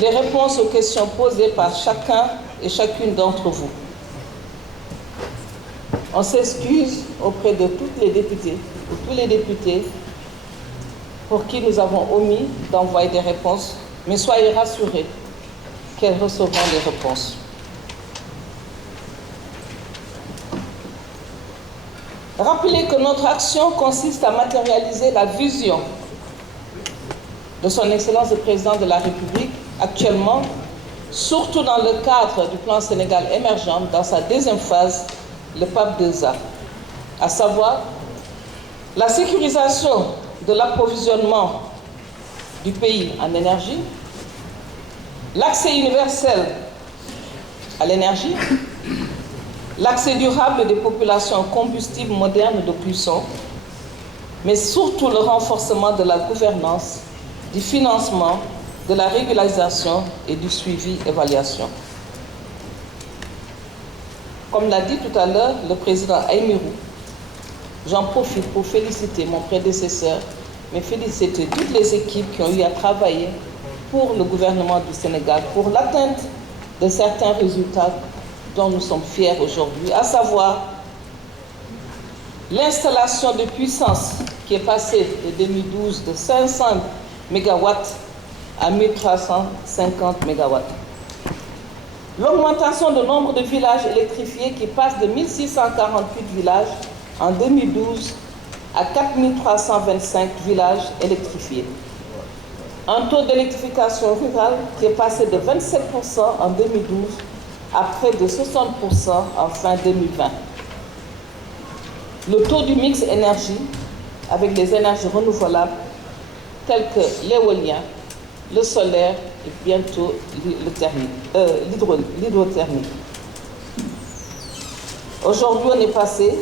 les réponses aux questions posées par chacun et chacune d'entre vous. On s'excuse auprès de toutes les députées ou tous les députés pour qui nous avons omis d'envoyer des réponses, mais soyez rassurés qu'elles recevront des réponses. Rappelez que notre action consiste à matérialiser la vision de son Excellence le Président de la République actuellement, surtout dans le cadre du plan Sénégal émergent, dans sa deuxième phase, le PAP 2A, à savoir la sécurisation de l'approvisionnement du pays en énergie, l'accès universel à l'énergie, l'accès durable des populations aux combustibles modernes de cuisson, mais surtout le renforcement de la gouvernance, du financement, de la régularisation et du suivi-évaluation. Comme l'a dit tout à l'heure le président Aymirou, j'en profite pour féliciter mon prédécesseur, mais féliciter toutes les équipes qui ont eu à travailler pour le gouvernement du Sénégal, pour l'atteinte de certains résultats dont nous sommes fiers aujourd'hui, à savoir l'installation de puissance qui est passée de 2012 de 500 MW à 1350 MW. L'augmentation du nombre de villages électrifiés qui passe de 1648 villages en 2012 à 4325 villages électrifiés. Un taux d'électrification rurale qui est passé de 27% en 2012 à près de 60% en fin 2020. Le taux du mix énergie avec les énergies renouvelables telles que l'éolien, le solaire et bientôt l'hydrothermique. Aujourd'hui, on est passé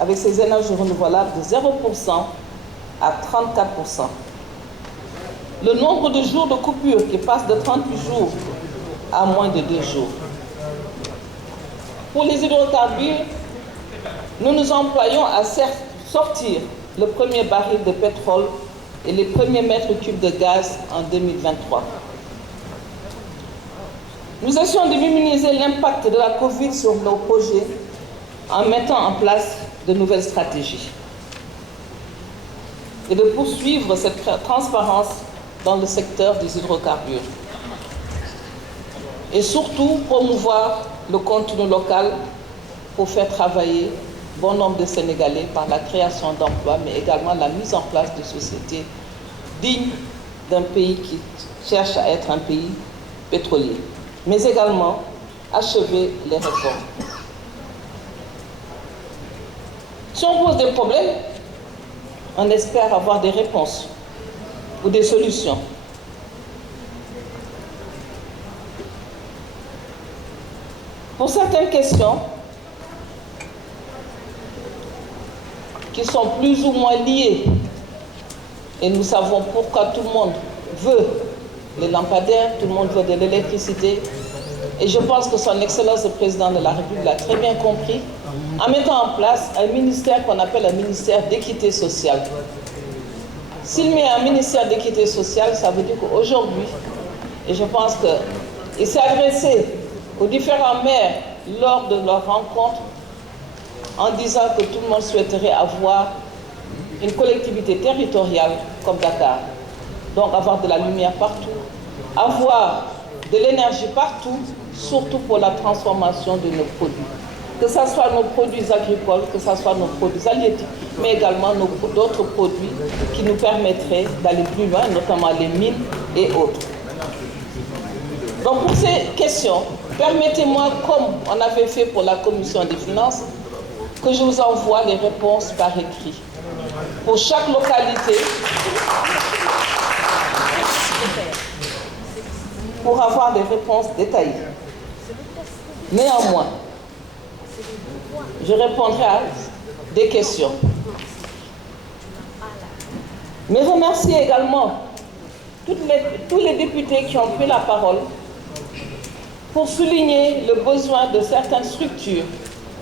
avec ces énergies renouvelables de 0% à 34%. Le nombre de jours de coupure qui passe de 38 jours à moins de 2 jours. Pour les hydrocarbures, nous nous employons à sortir le premier baril de pétrole et les premiers mètres cubes de gaz en 2023. Nous essayons de minimiser l'impact de la Covid sur nos projets en mettant en place de nouvelles stratégies et de poursuivre cette transparence dans le secteur des hydrocarbures. Et surtout promouvoir le contenu local pour faire travailler bon nombre de Sénégalais par la création d'emplois, mais également la mise en place de sociétés dignes d'un pays qui cherche à être un pays pétrolier, mais également achever les réformes. Si on pose des problèmes, on espère avoir des réponses ou des solutions. Pour certaines questions qui sont plus ou moins liées, et nous savons pourquoi tout le monde veut les lampadaires, tout le monde veut de l'électricité, et je pense que son Excellence le Président de la République l'a très bien compris, en mettant en place un ministère qu'on appelle un ministère d'équité sociale. S'il met un ministère d'équité sociale, ça veut dire qu'aujourd'hui, et je pense qu'il s'est adressé aux différents maires lors de leur rencontre en disant que tout le monde souhaiterait avoir une collectivité territoriale comme Dakar. Donc avoir de la lumière partout, avoir de l'énergie partout, surtout pour la transformation de nos produits. Que ce soit nos produits agricoles, que ce soit nos produits halieutiques, mais également d'autres produits qui nous permettraient d'aller plus loin, notamment les mines et autres. Donc pour ces questions, permettez-moi, comme on avait fait pour la Commission des finances, que je vous envoie les réponses par écrit. Pour chaque localité, pour avoir des réponses détaillées. Néanmoins, je répondrai à des questions. Mais remercier également tous les députés qui ont pris la parole pour souligner le besoin de certaines structures,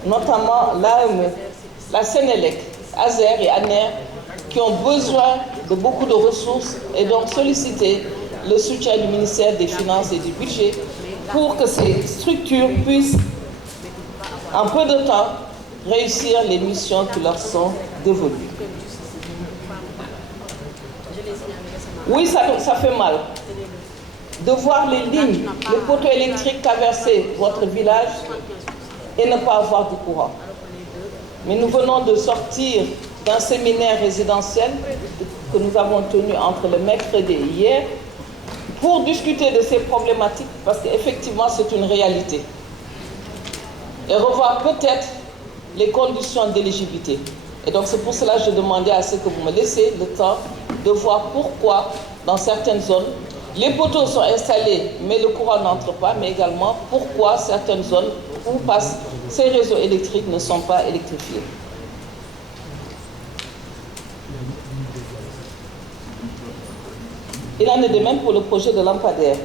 notamment l'AME, la Sénélec, ASER et ANER, qui ont besoin de beaucoup de ressources et donc solliciter le soutien du ministère des Finances et du Budget pour que ces structures puissent, en peu de temps, réussir les missions qui leur sont dévolues. Oui, ça fait mal de voir les lignes, les poteaux électriques traverser votre village et ne pas avoir de courant. Mais nous venons de sortir d'un séminaire résidentiel que nous avons tenu entre le mercredi et hier pour discuter de ces problématiques parce qu'effectivement c'est une réalité. Et revoir peut-être les conditions d'éligibilité. Et donc c'est pour cela que je demandais à ce que vous me laissiez le temps de voir pourquoi dans certaines zones les poteaux sont installés mais le courant n'entre pas, mais également pourquoi certaines zones où passent ces réseaux électriques ne sont pas électrifiés. Il en est de même pour le projet de lampadaire.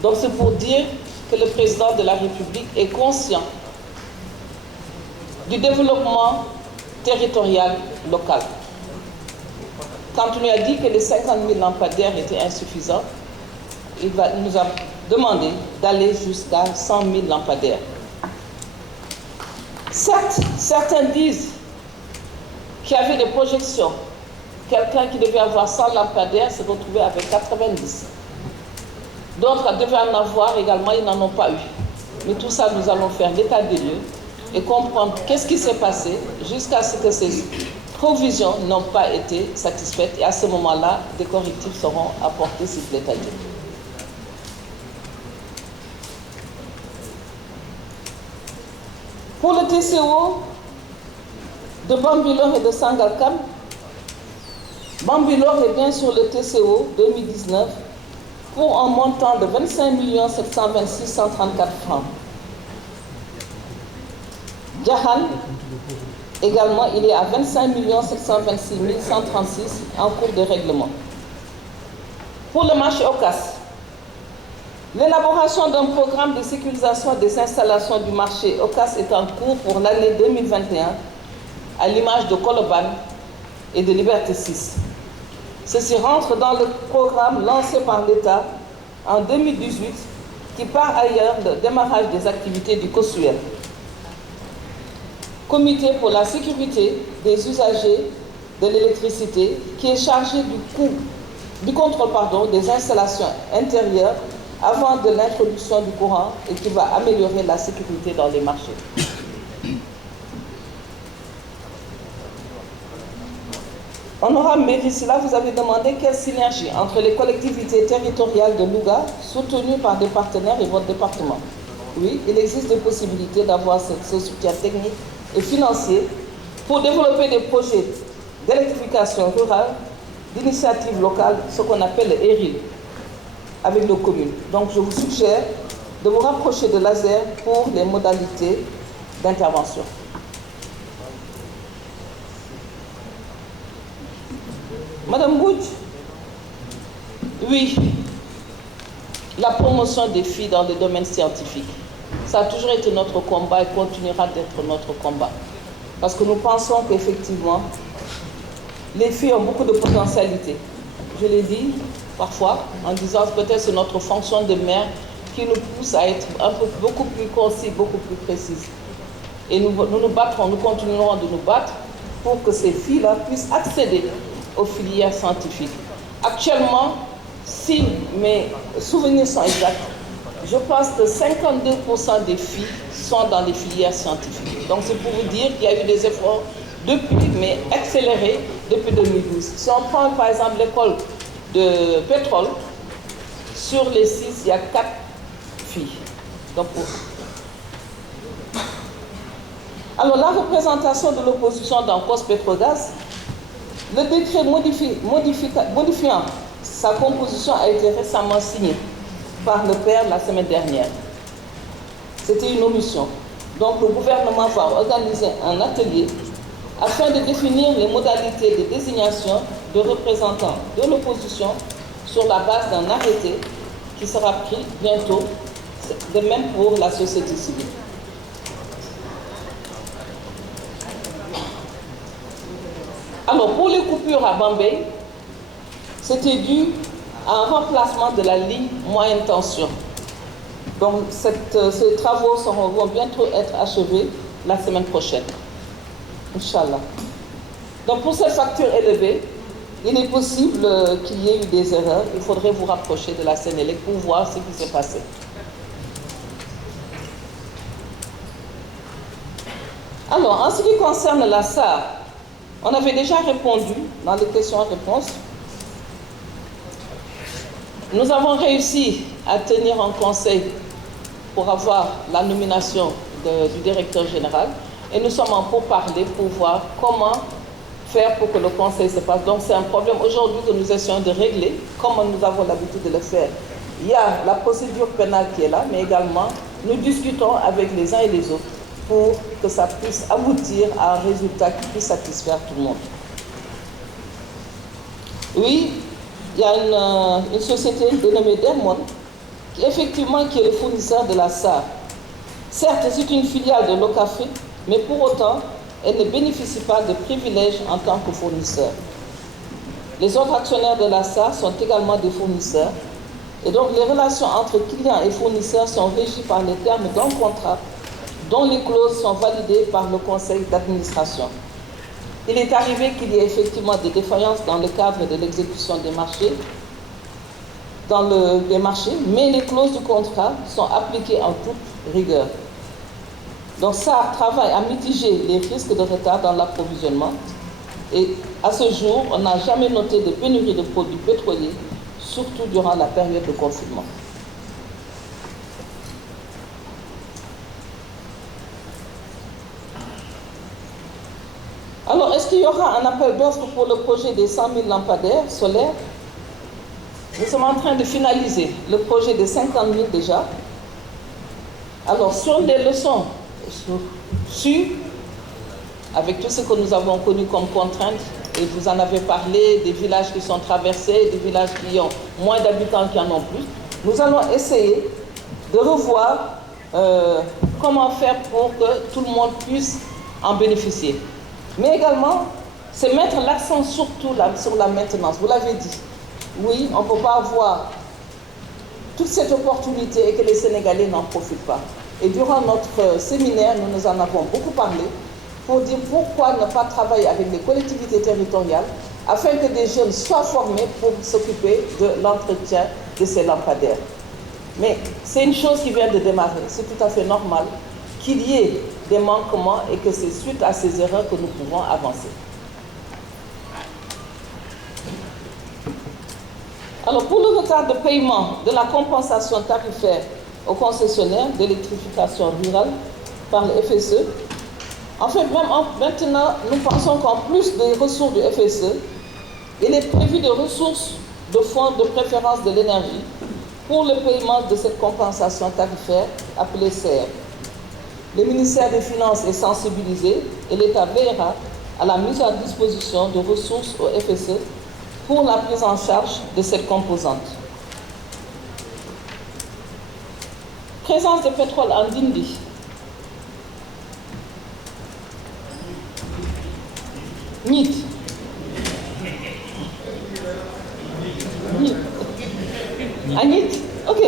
Donc c'est pour dire que le président de la République est conscient du développement territorial local. Quand on lui a dit que les 50 000 lampadaires étaient insuffisants, il nous a demandé d'aller jusqu'à 100 000 lampadaires. Certes, certains disent qu'il y avait des projections. Quelqu'un qui devait avoir 100 lampadaires s'est retrouvé avec 90. D'autres devaient en avoir également, ils n'en ont pas eu. Mais tout ça, nous allons faire l'état des lieux et comprendre qu'est-ce qui s'est passé jusqu'à ce que ces provisions n'ont pas été satisfaites. Et à ce moment-là, des correctifs seront apportés, s'il plaît à Dieu. Pour le TCO de Bambilor et de Sangalkam, Bambilor est bien sur le TCO 2019 pour un montant de 25 726 134 francs. Djahan, également, il est à 25 726 136 en cours de règlement. Pour le marché OCAS, l'élaboration d'un programme de sécurisation des installations du marché OCAS est en cours pour l'année 2021, à l'image de Koloban et de Liberté 6. Ceci rentre dans le programme lancé par l'État en 2018, qui part ailleurs le démarrage des activités du COSUEL, Comité pour la sécurité des usagers de l'électricité, qui est chargé du contrôle des installations intérieures avant de l'introduction du courant et qui va améliorer la sécurité dans les marchés. Honorable Mérisila, vous avez demandé quelle synergie entre les collectivités territoriales de Louga, soutenues par des partenaires, et votre département. Oui, il existe des possibilités d'avoir ce soutien technique et financier pour développer des projets d'électrification rurale, d'initiative locale, ce qu'on appelle le ERIL, avec nos communes. Donc je vous suggère de vous rapprocher de l'ASER pour les modalités d'intervention. Madame Bouch, oui, la promotion des filles dans le domaine scientifique, ça a toujours été notre combat et continuera d'être notre combat. Parce que nous pensons qu'effectivement, les filles ont beaucoup de potentialité. Je l'ai dit parfois en disant peut-être c'est notre fonction de mère qui nous pousse à être beaucoup plus concis, beaucoup plus précise. Et nous nous battrons, nous continuerons de nous battre pour que ces filles-là puissent accéder aux filières scientifiques. Actuellement, si mes souvenirs sont exacts, je pense que 52% des filles sont dans les filières scientifiques. Donc c'est pour vous dire qu'il y a eu des efforts depuis, mais accélérés depuis 2012. Si on prend par exemple l'école de pétrole, sur les 6, il y a 4 filles. Donc, alors la représentation de l'opposition dans COS-Petrogaz, le décret modifiant sa composition a été récemment signé par le père la semaine dernière. C'était une omission. Donc le gouvernement va organiser un atelier afin de définir les modalités de désignation de représentants de l'opposition sur la base d'un arrêté qui sera pris bientôt, de même pour la société civile. Alors pour les coupures à Bambey, c'était dû un remplacement de la ligne moyenne tension. Donc ces travaux vont bientôt être achevés la semaine prochaine. Inch'Allah. Donc pour cette facture élevée, il est possible qu'il y ait eu des erreurs. Il faudrait vous rapprocher de la Sénélec pour voir ce qui s'est passé. Alors, en ce qui concerne la SAR, on avait déjà répondu dans les questions-réponses. Nous avons réussi à tenir un conseil pour avoir la nomination du directeur général et nous sommes en pourparlers pour voir comment faire pour que le conseil se passe. Donc c'est un problème aujourd'hui que nous essayons de régler, comme nous avons l'habitude de le faire. Il y a la procédure pénale qui est là, mais également nous discutons avec les uns et les autres pour que ça puisse aboutir à un résultat qui puisse satisfaire tout le monde. Oui, il y a une société dénommée Dermon qui effectivement qui est le fournisseur de la SAR. Certes, c'est une filiale de Locafé, mais pour autant, elle ne bénéficie pas de privilèges en tant que fournisseur. Les autres actionnaires de la SAR sont également des fournisseurs, et donc les relations entre clients et fournisseurs sont régies par les termes d'un contrat dont les clauses sont validées par le conseil d'administration. Il est arrivé qu'il y ait effectivement des défaillances dans le cadre de l'exécution des marchés, mais les clauses du contrat sont appliquées en toute rigueur. Donc ça travaille à mitiger les risques de retard dans l'approvisionnement. Et à ce jour, on n'a jamais noté de pénurie de produits pétroliers, surtout durant la période de confinement. Alors, est-ce qu'il y aura un appel d'offres pour le projet des 100 000 lampadaires solaires? Nous sommes en train de finaliser le projet de 50 000 déjà. Alors, sur des leçons su, avec tout ce que nous avons connu comme contraintes, et vous en avez parlé, des villages qui sont traversés, des villages qui ont moins d'habitants qui en ont plus, nous allons essayer de revoir comment faire pour que tout le monde puisse en bénéficier. Mais également, c'est mettre l'accent surtout sur la maintenance. Vous l'avez dit, oui, on ne peut pas avoir toute cette opportunité et que les Sénégalais n'en profitent pas. Et durant notre séminaire, nous en avons beaucoup parlé pour dire pourquoi ne pas travailler avec les collectivités territoriales afin que des jeunes soient formés pour s'occuper de l'entretien de ces lampadaires. Mais c'est une chose qui vient de démarrer. C'est tout à fait normal qu'il y ait des manquements et que c'est suite à ces erreurs que nous pouvons avancer. Alors, pour le retard de paiement de la compensation tarifaire aux concessionnaires d'électrification rurale par le FSE, en fait, maintenant, nous pensons qu'en plus des ressources du FSE, il est prévu des ressources de fonds de préférence de l'énergie pour le paiement de cette compensation tarifaire appelée CR. Le ministère des Finances est sensibilisé et l'État veillera à la mise à disposition de ressources au FSE pour la prise en charge de cette composante. Présence de pétrole en Dindi. NIT. À NIT. Ok.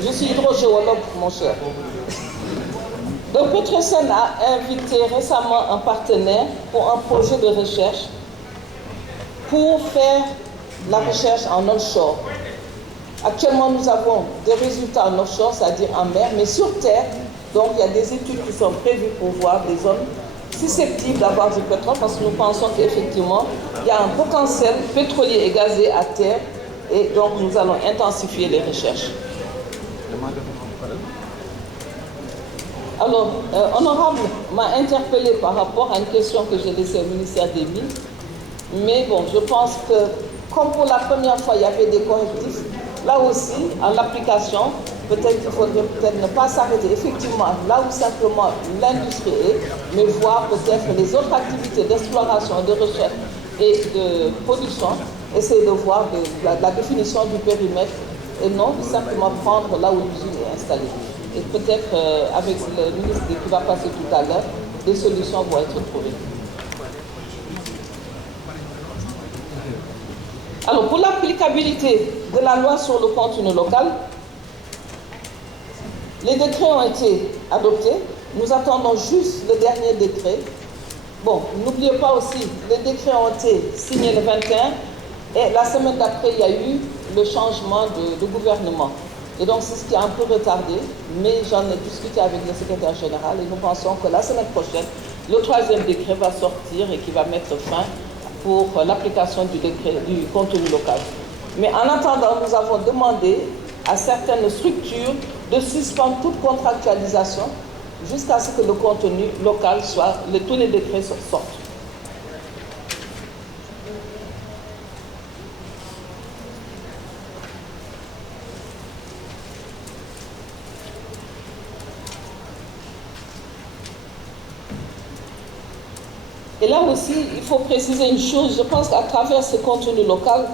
Je suis hydrogéologue, mon cher. Donc, Petrosen a invité récemment un partenaire pour un projet de recherche pour faire la recherche en offshore. Actuellement, nous avons des résultats en offshore, c'est-à-dire en mer, mais sur terre, donc il y a des études qui sont prévues pour voir des zones susceptibles d'avoir du pétrole, parce que nous pensons qu'effectivement, il y a un potentiel pétrolier et gazé à terre, et donc nous allons intensifier les recherches. Alors, Honorable m'a interpellé par rapport à une question que j'ai laissée au ministère des Mines, mais bon, je pense que, comme pour la première fois, il y avait des correctifs, là aussi, en l'application, peut-être qu'il faudrait ne pas s'arrêter effectivement là où simplement l'industrie est, mais voir peut-être les autres activités d'exploration, de recherche et de production, essayer de voir la définition du périmètre et non simplement prendre là où l'usine est installée. et peut-être avec le ministre qui va passer tout à l'heure, des solutions vont être trouvées. Alors, pour l'applicabilité de la loi sur le contenu local, les décrets ont été adoptés. Nous attendons juste le dernier décret. Bon, n'oubliez pas aussi, les décrets ont été signés le 21 et la semaine d'après, il y a eu le changement de gouvernement. Et donc, c'est ce qui a un peu retardé, mais j'en ai discuté avec le secrétaire général et nous pensons que la semaine prochaine, le 3e décret va sortir et qui va mettre fin pour l'application du décret du contenu local. Mais en attendant, nous avons demandé à certaines structures de suspendre toute contractualisation jusqu'à ce que le contenu local soit, tous les décrets sortent. Et là aussi, il faut préciser une chose, je pense qu'à travers ce contenu local,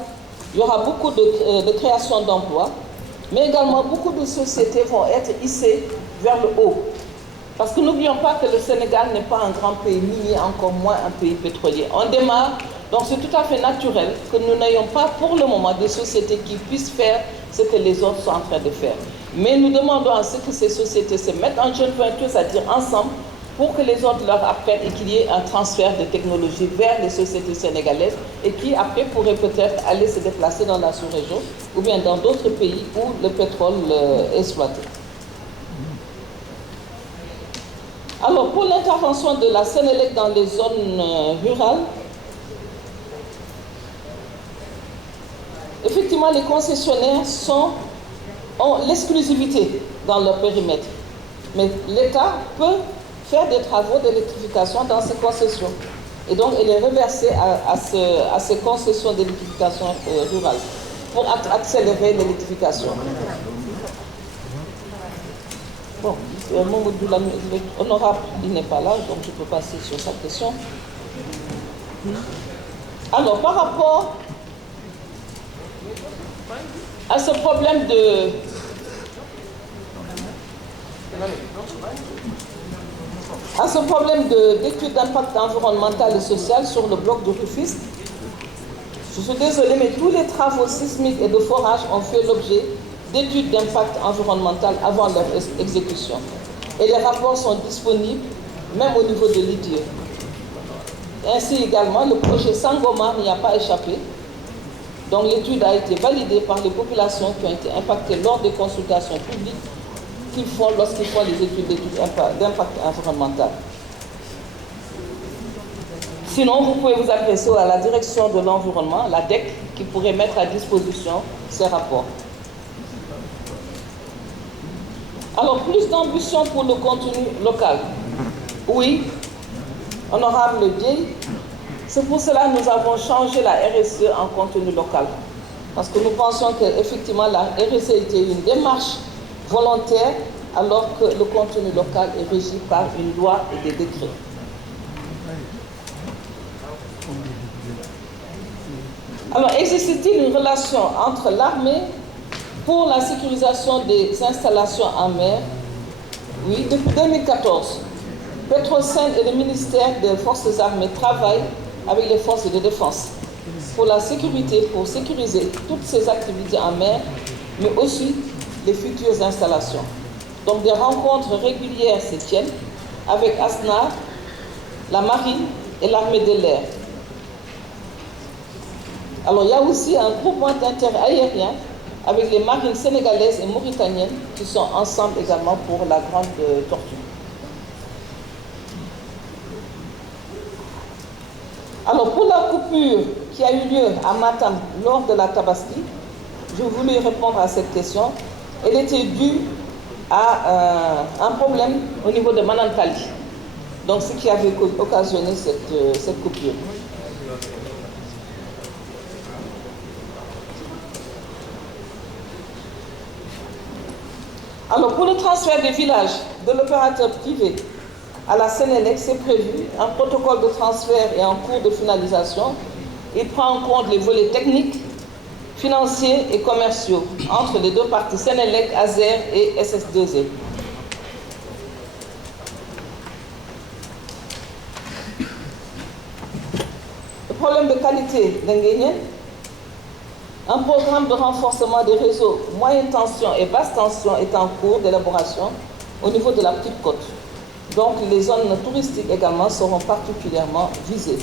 il y aura beaucoup de création d'emplois, mais également beaucoup de sociétés vont être hissées vers le haut. Parce que n'oublions pas que le Sénégal n'est pas un grand pays minier, encore moins un pays pétrolier. On démarre, donc c'est tout à fait naturel que nous n'ayons pas pour le moment des sociétés qui puissent faire ce que les autres sont en train de faire. Mais nous demandons à ce que ces sociétés se mettent en joint venture, c'est-à-dire ensemble, pour que les autres leur apprennent et qu'il y ait un transfert de technologie vers les sociétés sénégalaises et qui après pourraient peut-être aller se déplacer dans la sous-région ou bien dans d'autres pays où le pétrole est exploité. Alors pour l'intervention de la Sénélec dans les zones rurales, effectivement les concessionnaires ont l'exclusivité dans leur périmètre, mais l'État peut faire des travaux d'électrification dans ces concessions. Et donc, elle est reversée à ces concessions d'électrification rurale pour accélérer l'électrification. Bon, honorable, il n'est pas là, donc je peux passer sur sa question. Alors, par rapport à ce problème d'étude d'impact environnemental et social sur le bloc de Rufisque, je suis désolée, mais tous les travaux sismiques et de forage ont fait l'objet d'études d'impact environnemental avant leur exécution. Et les rapports sont disponibles, même au niveau de l'IDIE. Ainsi également, le projet Sangomar n'y a pas échappé. Donc l'étude a été validée par les populations qui ont été impactées lors des consultations publiques qu'ils font lorsqu'ils font les études d'impact environnemental. Sinon, vous pouvez vous adresser à la direction de l'environnement, la DEC, qui pourrait mettre à disposition ces rapports. Alors, plus d'ambition pour le contenu local. Oui, honorable Biey, c'est pour cela que nous avons changé la RSE en contenu local. Parce que nous pensons qu'effectivement, la RSE était une démarche volontaire, alors que le contenu local est régi par une loi et des décrets. Alors, existe-t-il une relation entre l'armée pour la sécurisation des installations en mer? Oui, depuis 2014, Petrosen et le ministère des Forces armées travaillent avec les forces de défense pour la sécurité, pour sécuriser toutes ces activités en mer, mais aussi les futures installations. Donc des rencontres régulières se tiennent avec ASNAR, la marine et l'armée de l'air. Alors il y a aussi un groupement interaérien avec les marines sénégalaises et mauritaniennes qui sont ensemble également pour la Grande Tortue. Alors pour la coupure qui a eu lieu à Matam lors de la Tabaski, je voulais répondre à cette question. Elle était due à un problème au niveau de Manantali. Donc ce qui avait occasionné cette coupure. Alors pour le transfert des villages de l'opérateur privé à la Sénélec, c'est prévu. Un protocole de transfert est en cours de finalisation. Il prend en compte les volets techniques, financiers et commerciaux entre les deux parties, Sénélec, Azer et SS2E. problème de qualité d'Inguénienne. Un programme de renforcement des réseaux moyenne tension et basse tension est en cours d'élaboration au niveau de la Petite Côte. Donc les zones touristiques également seront particulièrement visées.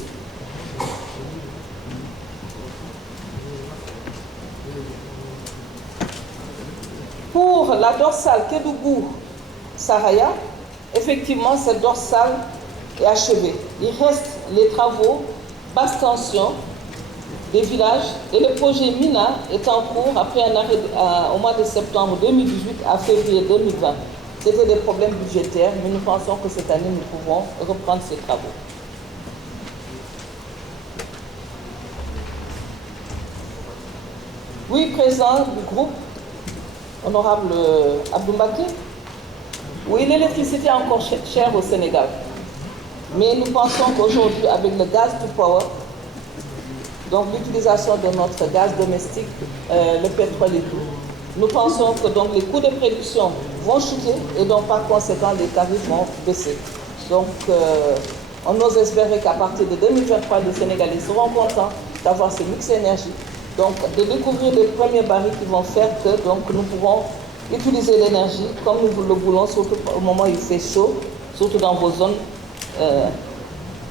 Pour la dorsale Kédougou-Saraya, effectivement, cette dorsale est achevée. Il reste les travaux basse tension des villages et le projet MINA est en cours après un arrêt au mois de septembre 2018 à février 2020. C'était des problèmes budgétaires, mais nous pensons que cette année, nous pouvons reprendre ces travaux. Oui, président du groupe, honorable Abdoumbaké. Oui, l'électricité est encore chère au Sénégal. Mais nous pensons qu'aujourd'hui, avec le gaz to power, donc l'utilisation de notre gaz domestique, le pétrole et tout, nous pensons que donc, les coûts de production vont chuter et donc par conséquent les tarifs vont baisser. Donc on ose espérer qu'à partir de 2023, les Sénégalais seront contents d'avoir ce mix énergie. Donc de découvrir les premiers barils qui vont faire que donc, nous pourrons utiliser l'énergie comme nous le voulons, surtout au moment où il fait chaud, surtout dans vos zones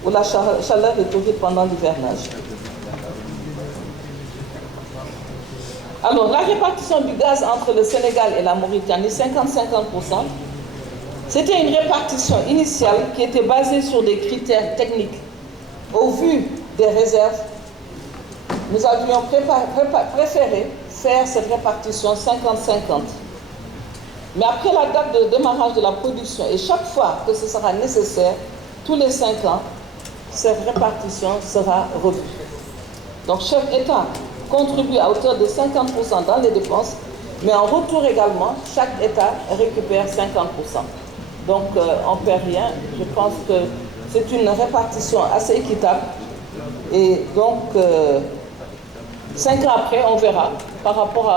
où la chaleur est terrible pendant l'hivernage. Alors, la répartition du gaz entre le Sénégal et la Mauritanie, 50-50%, c'était une répartition initiale qui était basée sur des critères techniques. Au vu des réserves, nous avions préféré faire cette répartition 50-50. Mais après la date de démarrage de la production, et chaque fois que ce sera nécessaire, tous les 5 ans, cette répartition sera revue. Donc chaque État contribue à hauteur de 50% dans les dépenses, mais en retour également, chaque État récupère 50%. Donc on ne perd rien. Je pense que c'est une répartition assez équitable. Et donc, 5 ans après, on verra par rapport à